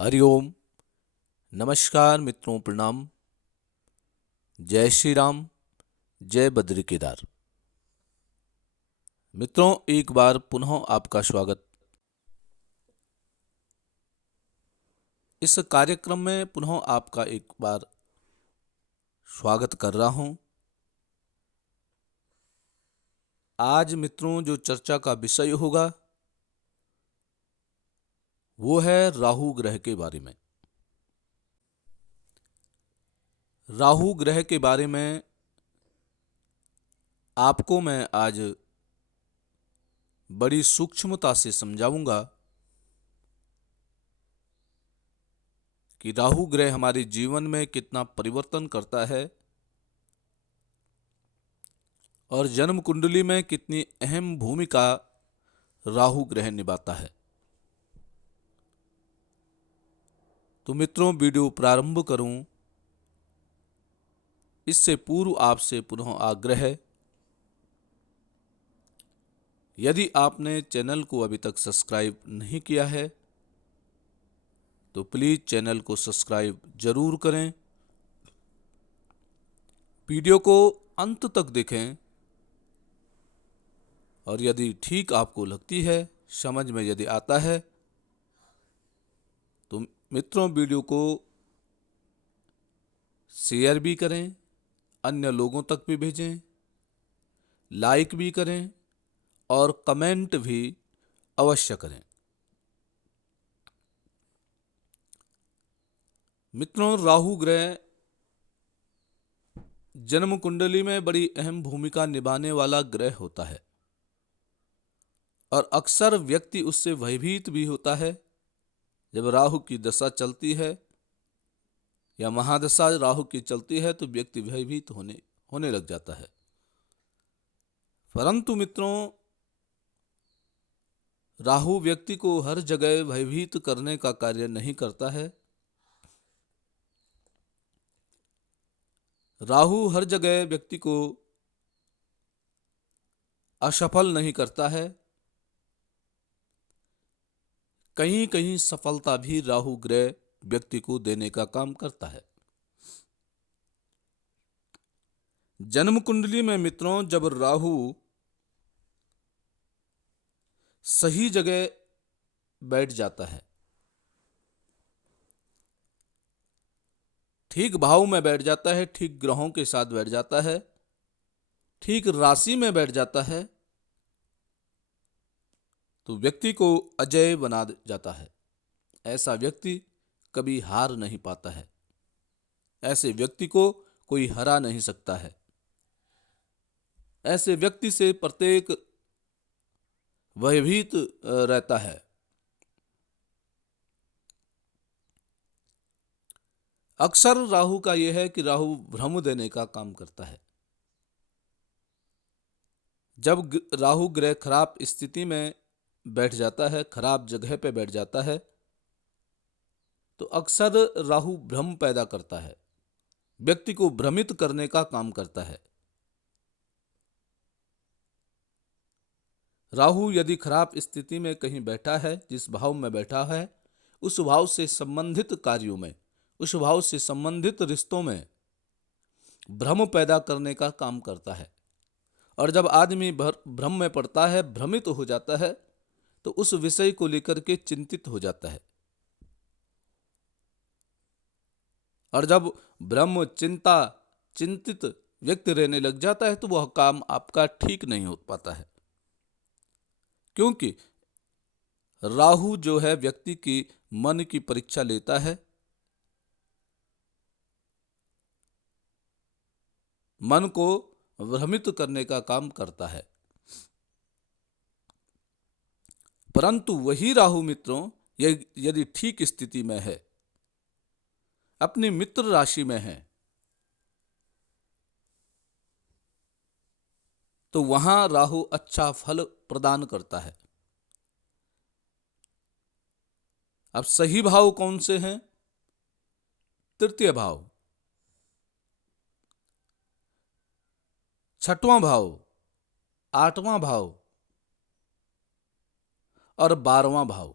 हरिओम। नमस्कार मित्रों, प्रणाम। जय श्री राम, जय बद्री केदार। मित्रों, एक बार पुनः आपका स्वागत। इस कार्यक्रम में पुनः आपका एक बार स्वागत कर रहा हूं। आज मित्रों जो चर्चा का विषय होगा वो है राहु ग्रह के बारे में। राहु ग्रह के बारे में आपको मैं आज बड़ी सूक्ष्मता से समझाऊंगा कि राहु ग्रह हमारे जीवन में कितना परिवर्तन करता है और जन्म कुंडली में कितनी अहम भूमिका राहु ग्रह निभाता है। तो मित्रों, वीडियो प्रारंभ करूं इससे पूर्व आपसे पुनः आग्रह है, यदि आपने चैनल को अभी तक सब्सक्राइब नहीं किया है तो प्लीज चैनल को सब्सक्राइब जरूर करें। वीडियो को अंत तक देखें और यदि ठीक आपको लगती है, समझ में यदि आता है तो मित्रों वीडियो को शेयर भी करें, अन्य लोगों तक भी भेजें, लाइक भी करें और कमेंट भी अवश्य करें। मित्रों, राहु ग्रह जन्म कुंडली में बड़ी अहम भूमिका निभाने वाला ग्रह होता है और अक्सर व्यक्ति उससे भयभीत भी होता है। जब राहु की दशा चलती है या महादशा राहु की चलती है तो व्यक्ति भयभीत होने लग जाता है। परंतु मित्रों, राहु व्यक्ति को हर जगह भयभीत करने का कार्य नहीं करता है। राहु हर जगह व्यक्ति को असफल नहीं करता है। कहीं कहीं सफलता भी राहु ग्रह व्यक्ति को देने का काम करता है। जन्म कुंडली में मित्रों जब राहु सही जगह बैठ जाता है, ठीक भाव में बैठ जाता है, ठीक ग्रहों के साथ बैठ जाता है, ठीक राशि में बैठ जाता है तो व्यक्ति को अजय बना जाता है। ऐसा व्यक्ति कभी हार नहीं पाता है। ऐसे व्यक्ति को कोई हरा नहीं सकता है। ऐसे व्यक्ति से प्रत्येक भयभीत रहता है। अक्सर राहु का यह है कि राहु भ्रम देने का काम करता है। जब राहु ग्रह खराब स्थिति में बैठ जाता है, खराब जगह पे बैठ जाता है तो अक्सर राहु भ्रम पैदा करता है, व्यक्ति को भ्रमित करने का काम करता है। राहु यदि खराब स्थिति में कहीं बैठा है, जिस भाव में बैठा है उस भाव से संबंधित कार्यों में, उस भाव से संबंधित रिश्तों में भ्रम पैदा करने का काम करता है। और जब आदमी भ्रम में पड़ता है, भ्रमित हो जाता है तो उस विषय को लेकर के चिंतित हो जाता है। और जब भ्रम, चिंता, चिंतित व्यक्ति रहने लग जाता है तो वह काम आपका ठीक नहीं हो पाता है, क्योंकि राहु जो है व्यक्ति की मन की परीक्षा लेता है, मन को भ्रमित करने का काम करता है। परंतु वही राहु मित्रों यदि ठीक स्थिति में है, अपनी मित्र राशि में है, तो वहां राहु अच्छा फल प्रदान करता है। अब सही भाव कौन से हैं? तृतीय भाव, छठवां भाव, आठवां भाव और 12वां भाव।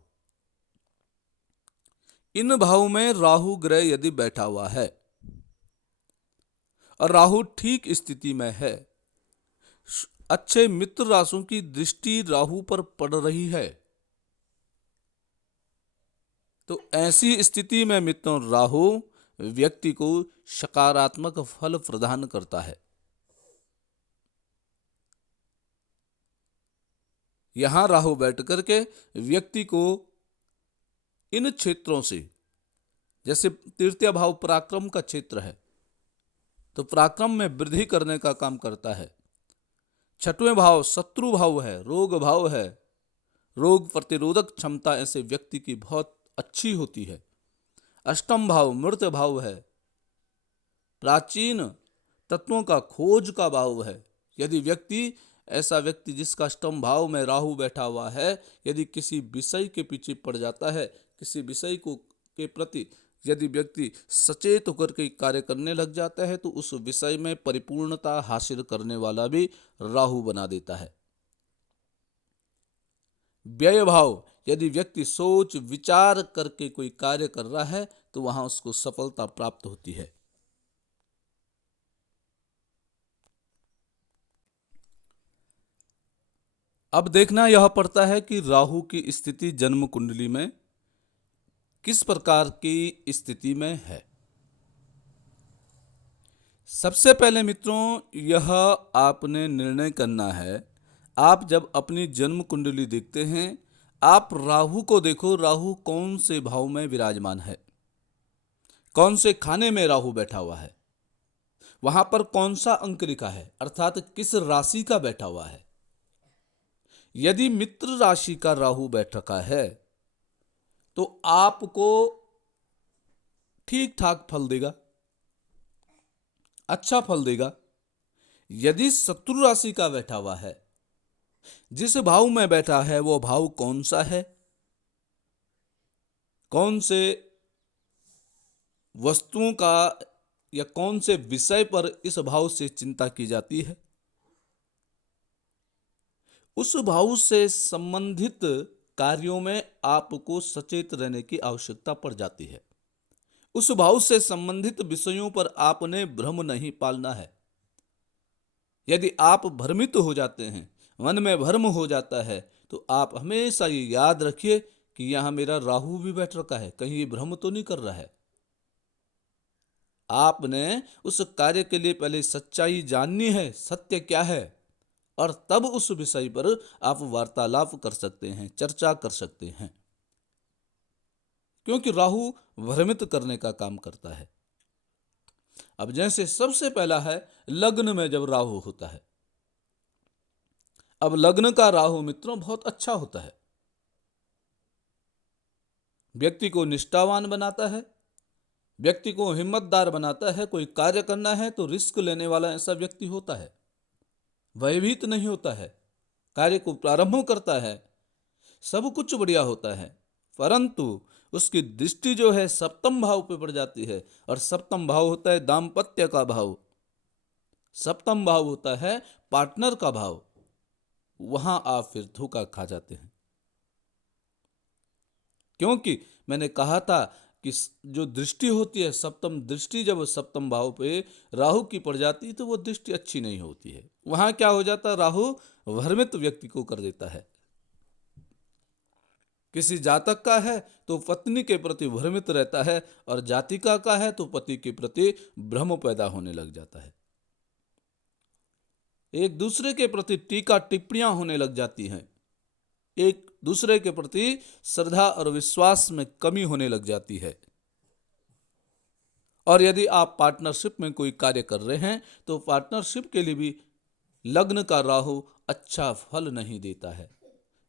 इन भाव में राहु ग्रह यदि बैठा हुआ है और राहु ठीक स्थिति में है, अच्छे मित्र राशियों की दृष्टि राहु पर पड़ रही है, तो ऐसी स्थिति में मित्रों राहु व्यक्ति को सकारात्मक फल प्रदान करता है। यहां राहु बैठ करके व्यक्ति को इन क्षेत्रों से, जैसे तृतीय भाव पराक्रम का क्षेत्र है तो पराक्रम में वृद्धि करने का काम करता है। छठवें भाव शत्रु भाव है, रोग भाव है, रोग प्रतिरोधक क्षमता ऐसे व्यक्ति की बहुत अच्छी होती है। अष्टम भाव मृत भाव है, प्राचीन तत्वों का खोज का भाव है। यदि व्यक्ति, ऐसा व्यक्ति जिसका अष्टम भाव में राहु बैठा हुआ है, यदि किसी विषय के पीछे पड़ जाता है, किसी विषय को के प्रति यदि व्यक्ति सचेत होकर के कार्य करने लग जाता है, तो उस विषय में परिपूर्णता हासिल करने वाला भी राहु बना देता है। व्यय भाव, यदि व्यक्ति सोच विचार करके कोई कार्य कर रहा है तो वहां उसको सफलता प्राप्त होती है। अब देखना यह पड़ता है कि राहु की स्थिति जन्म कुंडली में किस प्रकार की स्थिति में है। सबसे पहले मित्रों यह आपने निर्णय करना है, आप जब अपनी जन्म कुंडली देखते हैं, आप राहु को देखो, राहु कौन से भाव में विराजमान है, कौन से खाने में राहु बैठा हुआ है, वहां पर कौन सा अंक लिखा है, अर्थात किस राशि का बैठा हुआ है। यदि मित्र राशि का राहु बैठ रखा है तो आपको ठीक ठाक फल देगा, अच्छा फल देगा। यदि शत्रु राशि का बैठा हुआ है, जिस भाव में बैठा है वो भाव कौन सा है, कौन से वस्तुओं का या कौन से विषय पर इस भाव से चिंता की जाती है, उस भाव से संबंधित कार्यों में आपको सचेत रहने की आवश्यकता पड़ जाती है। उस भाव से संबंधित विषयों पर आपने भ्रम नहीं पालना है। यदि आप भ्रमित हो जाते हैं, मन में भ्रम हो जाता है, तो आप हमेशा ये याद रखिए कि यहां मेरा राहु भी बैठ रखा है, कहीं ये भ्रम तो नहीं कर रहा है। आपने उस कार्य के लिए पहले सच्चाई जाननी है, सत्य क्या है, और तब उस विषय पर आप वार्तालाप कर सकते हैं, चर्चा कर सकते हैं, क्योंकि राहु भ्रमित करने का काम करता है। अब जैसे सबसे पहला है लग्न में जब राहु होता है। अब लग्न का राहु मित्रों बहुत अच्छा होता है, व्यक्ति को निष्ठावान बनाता है, व्यक्ति को हिम्मतदार बनाता है। कोई कार्य करना है तो रिस्क लेने वाला ऐसा व्यक्ति होता है, भयभीत नहीं होता है, कार्य को प्रारंभ करता है, सब कुछ बढ़िया होता है। परंतु उसकी दृष्टि जो है सप्तम भाव पे पड़ जाती है, और सप्तम भाव होता है दाम्पत्य का भाव, सप्तम भाव होता है पार्टनर का भाव। वहां आप फिर धोखा खा जाते हैं, क्योंकि मैंने कहा था कि जो दृष्टि होती है, सप्तम दृष्टि जब सप्तम भाव पे राहु की पड़ जाती है तो वो दृष्टि अच्छी नहीं होती है। वहां क्या हो जाता है, राहु भ्रमित व्यक्ति को कर देता है। किसी जातक का है तो पत्नी के प्रति भ्रमित रहता है, और जातिका का है तो पति के प्रति भ्रम पैदा होने लग जाता है। एक दूसरे के प्रति टीका टिप्पणियां होने लग जाती हैं, एक दूसरे के प्रति श्रद्धा और विश्वास में कमी होने लग जाती है। और यदि आप पार्टनरशिप में कोई कार्य कर रहे हैं तो पार्टनरशिप के लिए भी लग्न का राहु अच्छा फल नहीं देता है।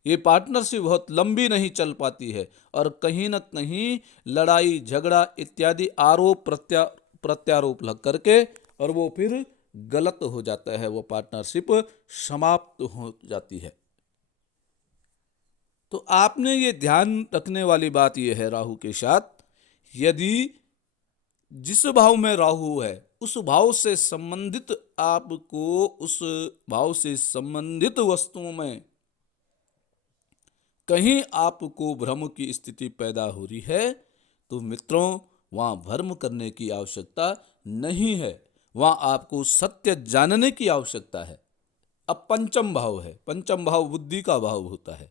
ये पार्टनरशिप बहुत लंबी नहीं चल पाती है, और कहीं ना कहीं लड़ाई झगड़ा इत्यादि आरोप प्रत्यारोप लग करके और वो फिर गलत हो जाता है, वो पार्टनरशिप समाप्त हो जाती है। तो आपने ये ध्यान रखने वाली बात यह है राहु के साथ, यदि जिस भाव में राहु है उस भाव से संबंधित आपको उस भाव से संबंधित वस्तुओं में कहीं आपको भ्रम की स्थिति पैदा हो रही है तो मित्रों वहां भ्रम करने की आवश्यकता नहीं है, वहां आपको सत्य जानने की आवश्यकता है। अब पंचम भाव है, पंचम भाव बुद्धि का भाव होता है।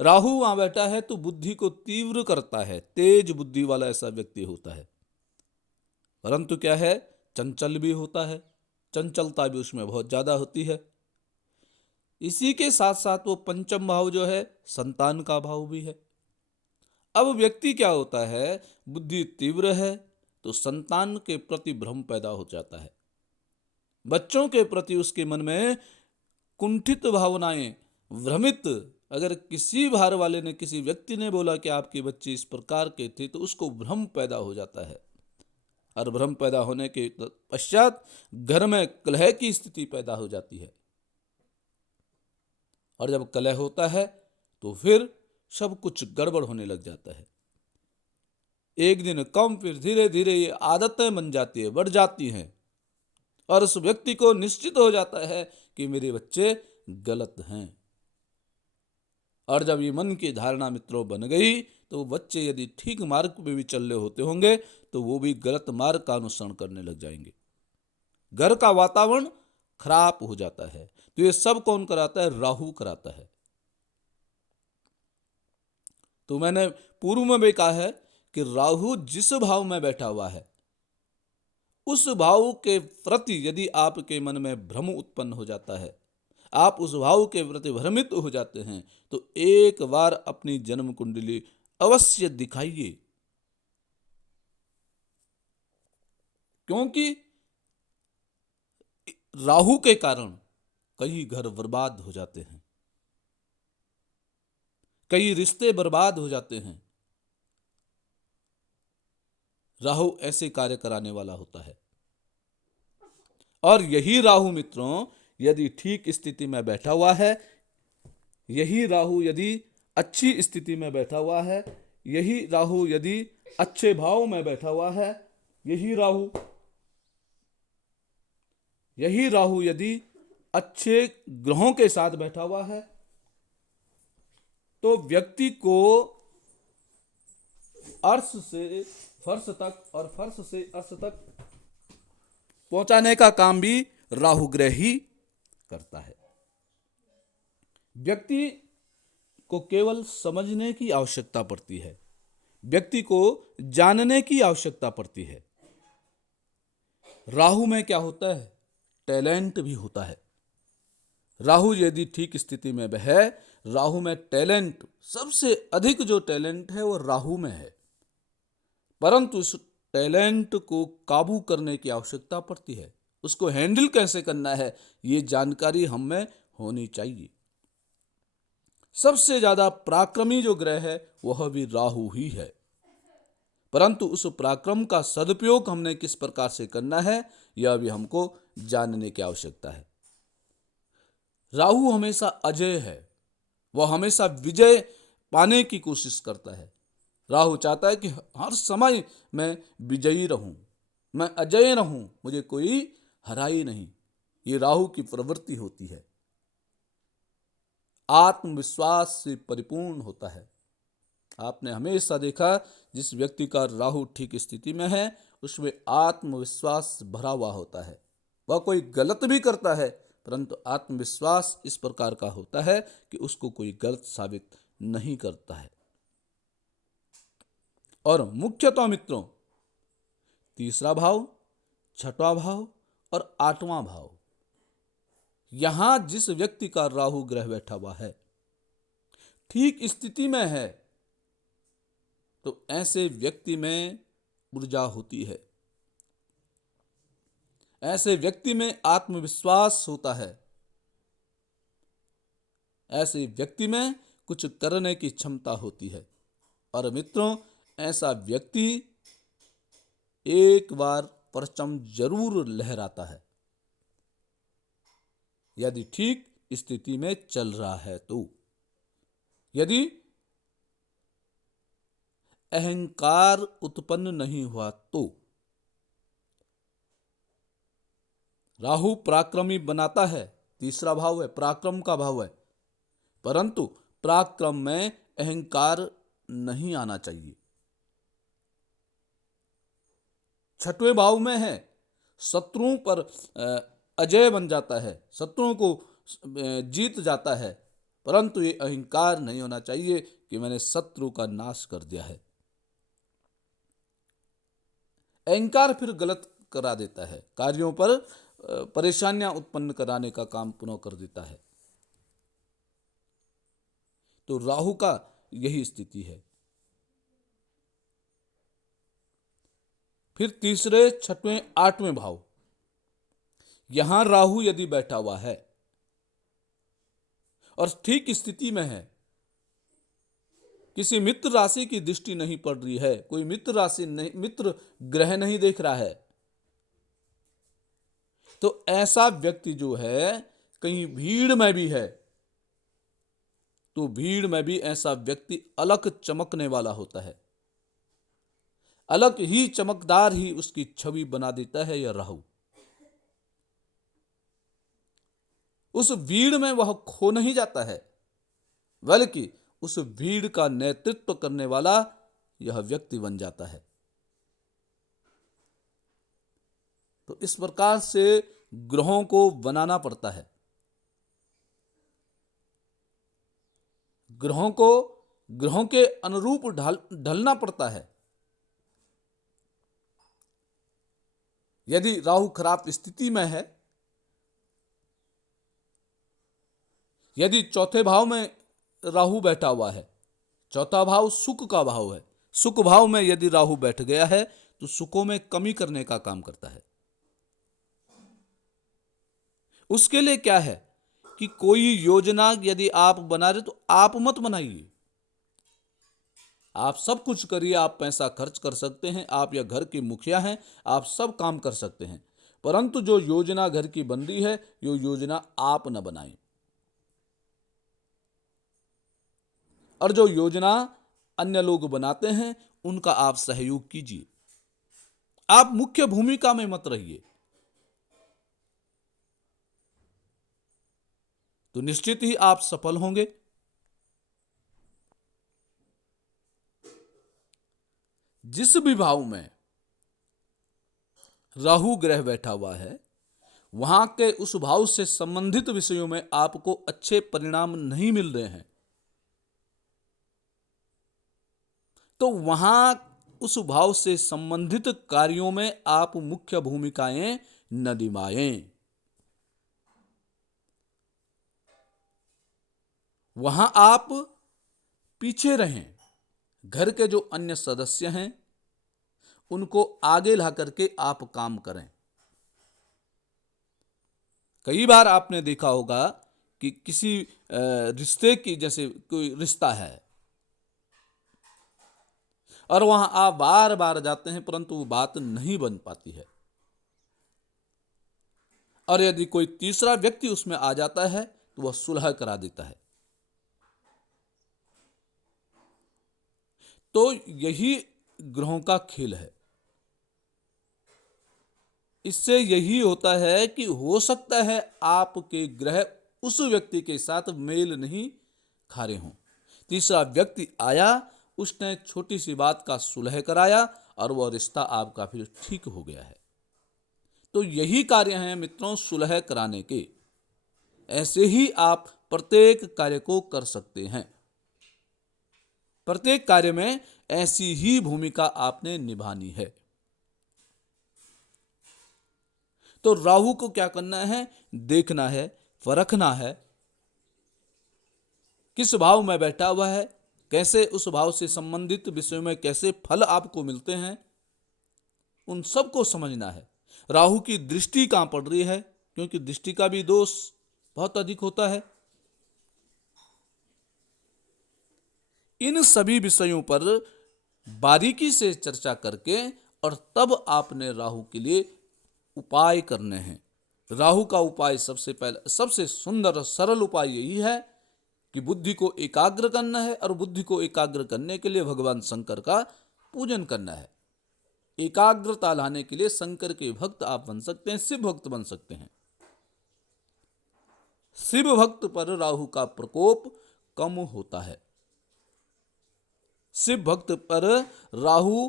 राहु वहां बैठा है तो बुद्धि को तीव्र करता है, तेज बुद्धि वाला ऐसा व्यक्ति होता है। परंतु क्या है, चंचल भी होता है, चंचलता भी उसमें बहुत ज्यादा होती है। इसी के साथ साथ वो पंचम भाव जो है संतान का भाव भी है। अब व्यक्ति क्या होता है, बुद्धि तीव्र है तो संतान के प्रति भ्रम पैदा हो जाता है, बच्चों के प्रति उसके मन में कुंठित भावनाएं, भ्रमित। अगर किसी बाहर वाले ने, किसी व्यक्ति ने बोला कि आपके बच्चे इस प्रकार के थे तो उसको भ्रम पैदा हो जाता है, और भ्रम पैदा होने के पश्चात घर में कलह की स्थिति पैदा हो जाती है। और जब कलह होता है तो फिर सब कुछ गड़बड़ होने लग जाता है। एक दिन कम, फिर धीरे धीरे ये आदतें बन जाती है, बढ़ जाती हैं, और उस व्यक्ति को निश्चित हो जाता है कि मेरे बच्चे गलत हैं। और जब ये मन की धारणा मित्रों बन गई तो बच्चे यदि ठीक मार्ग पे भी चल रहे होते होंगे तो वो भी गलत मार्ग का अनुसरण करने लग जाएंगे, घर का वातावरण खराब हो जाता है। तो ये सब कौन कराता है, राहु कराता है। तो मैंने पूर्व में भी कहा है कि राहु जिस भाव में बैठा हुआ है उस भाव के प्रति यदि आपके मन में भ्रम उत्पन्न हो जाता है, आप उस भाव के प्रति भ्रमित हो जाते हैं, तो एक बार अपनी जन्म कुंडली अवश्य दिखाइए, क्योंकि राहु के कारण कई घर बर्बाद हो जाते हैं, कई रिश्ते बर्बाद हो जाते हैं। राहु ऐसे कार्य कराने वाला होता है। और यही राहु मित्रों यदि ठीक स्थिति में बैठा हुआ है, यही राहु यदि अच्छी स्थिति में बैठा हुआ है, यही राहु यदि अच्छे भाव में बैठा हुआ है, यही राहु यदि अच्छे ग्रहों के साथ बैठा हुआ है, तो व्यक्ति को अर्श से फर्श तक और फर्श से अर्श तक पहुंचाने का काम भी राहु ग्रह ही करता है। व्यक्ति को केवल समझने की आवश्यकता पड़ती है, व्यक्ति को जानने की आवश्यकता पड़ती है। राहु में क्या होता है, टैलेंट भी होता है। राहु यदि ठीक स्थिति में है, राहु में टैलेंट, सबसे अधिक जो टैलेंट है वो राहु में है, परंतु उस टैलेंट को काबू करने की आवश्यकता पड़ती है। उसको हैंडल कैसे करना है ये जानकारी हम में होनी चाहिए। सबसे ज्यादा पराक्रमी जो ग्रह है वह भी राहु ही है, परंतु उस पराक्रम का सदुपयोग हमने किस प्रकार से करना है यह भी हमको जानने की आवश्यकता है। राहु हमेशा अजय है, वह हमेशा विजय पाने की कोशिश करता है। राहु चाहता है कि हर समय मैं विजयी रहूं, मैं अजय रहूं, मुझे कोई हराई नहीं। ये राहु की प्रवृत्ति होती है। आत्मविश्वास से परिपूर्ण होता है। आपने हमेशा देखा जिस व्यक्ति का राहु ठीक स्थिति में है उसमें आत्मविश्वास भरा हुआ होता है। वह कोई गलत भी करता है परंतु आत्मविश्वास इस प्रकार का होता है कि उसको कोई गलत साबित नहीं करता है। और मुख्यतः मित्रों तीसरा भाव, छठवां भाव और आठवां भाव, यहां जिस व्यक्ति का राहु ग्रह बैठा हुआ है ठीक स्थिति में है तो ऐसे व्यक्ति में ऊर्जा होती है, ऐसे व्यक्ति में आत्मविश्वास होता है, ऐसे व्यक्ति में कुछ करने की क्षमता होती है। और मित्रों ऐसा व्यक्ति एक बार परचम जरूर लहराता है यदि ठीक स्थिति में चल रहा है तो। यदि अहंकार उत्पन्न नहीं हुआ तो। राहु पराक्रमी बनाता है, तीसरा भाव है, पराक्रम का भाव है, परंतु पराक्रम में अहंकार नहीं आना चाहिए। छठवें भाव में है, शत्रुओं पर अजय बन जाता है, शत्रुओं को जीत जाता है। परंतु ये अहंकार नहीं होना चाहिए कि मैंने शत्रु का नाश कर दिया है। अहंकार फिर गलत करा देता है, कार्यों पर परेशानियां उत्पन्न कराने का काम पुनः कर देता है। तो राहु का यही स्थिति है। फिर तीसरे, छठवें, आठवें भाव, यहां राहु यदि बैठा हुआ है और ठीक स्थिति में है, किसी मित्र राशि की दृष्टि नहीं पड़ रही है, कोई मित्र राशि नहीं, मित्र ग्रह नहीं देख रहा है, तो ऐसा व्यक्ति जो है कहीं भीड़ में भी है, तो भीड़ में भी ऐसा व्यक्ति अलग चमकने वाला होता है, अलग ही चमकदार ही उसकी छवि बना देता है यह राहु। उस भीड़ में वह खो नहीं जाता है, बल्कि उस भीड़ का नेतृत्व करने वाला यह व्यक्ति बन जाता है। तो इस प्रकार से ग्रहों को बनाना पड़ता है, ग्रहों के अनुरूप ढलना पड़ता है। यदि राहु खराब स्थिति में है, यदि चौथे भाव में राहु बैठा हुआ है, चौथा भाव सुख का भाव है, सुख भाव में यदि राहु बैठ गया है तो सुखों में कमी करने का काम करता है। उसके लिए क्या है कि कोई योजना यदि आप बना रहे तो आप मत बनाइए, आप सब कुछ करिए, आप पैसा खर्च कर सकते हैं, आप या घर के मुखिया हैं, आप सब काम कर सकते हैं, परंतु जो योजना घर की बन रही है यो योजना आप न बनाएं। और जो योजना अन्य लोग बनाते हैं उनका आप सहयोग कीजिए, आप मुख्य भूमिका में मत रहिए, तो निश्चित ही आप सफल होंगे। जिस भी भाव में राहु ग्रह बैठा हुआ है, वहां के उस भाव से संबंधित विषयों में आपको अच्छे परिणाम नहीं मिल रहे हैं, तो वहां उस भाव से संबंधित कार्यों में आप मुख्य भूमिकाएं न निभाएं, वहां आप पीछे रहें। घर के जो अन्य सदस्य हैं उनको आगे ला करके आप काम करें। कई बार आपने देखा होगा कि किसी रिश्ते की, जैसे कोई रिश्ता है और वहां आप बार बार जाते हैं परंतु वो बात नहीं बन पाती है, और यदि कोई तीसरा व्यक्ति उसमें आ जाता है तो वह सुलह करा देता है। तो यही ग्रहों का खेल है। इससे यही होता है कि हो सकता है आपके ग्रह उस व्यक्ति के साथ मेल नहीं खा रहे हों, तीसरा व्यक्ति आया, उसने छोटी सी बात का सुलह कराया और वह रिश्ता आपका फिर ठीक हो गया है। तो यही कार्य हैं मित्रों सुलह कराने के। ऐसे ही आप प्रत्येक कार्य को कर सकते हैं, प्रत्येक कार्य में ऐसी ही भूमिका आपने निभानी है। तो राहु को क्या करना है, देखना है, परखना है, किस भाव में बैठा हुआ है, कैसे उस भाव से संबंधित विषयों में कैसे फल आपको मिलते हैं, उन सबको समझना है। राहु की दृष्टि कहां पड़ रही है, क्योंकि दृष्टि का भी दोष बहुत अधिक होता है। इन सभी विषयों पर बारीकी से चर्चा करके और तब आपने राहु के लिए उपाय करने हैं। राहु का उपाय सबसे पहले, सबसे सुंदर सरल उपाय यही है कि बुद्धि को एकाग्र करना है, और बुद्धि को एकाग्र करने के लिए भगवान शंकर का पूजन करना है। एकाग्रता लाने के लिए शंकर के भक्त आप बन सकते हैं, शिव भक्त बन सकते हैं। शिव भक्त पर राहु का प्रकोप कम होता है। शिव भक्त पर राहु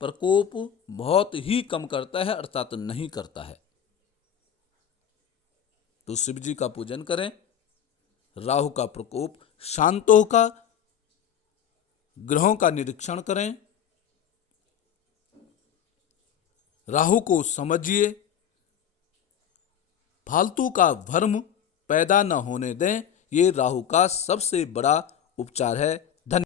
प्रकोप बहुत ही कम करता है, अर्थात नहीं करता है। तो शिव जी का पूजन करें, राहु का प्रकोप शांत होगा, ग्रहों का निरीक्षण करें, राहु को समझिए, फालतू का भ्रम पैदा न होने दें। ये राहु का सबसे बड़ा उपचार है। धन्यवाद।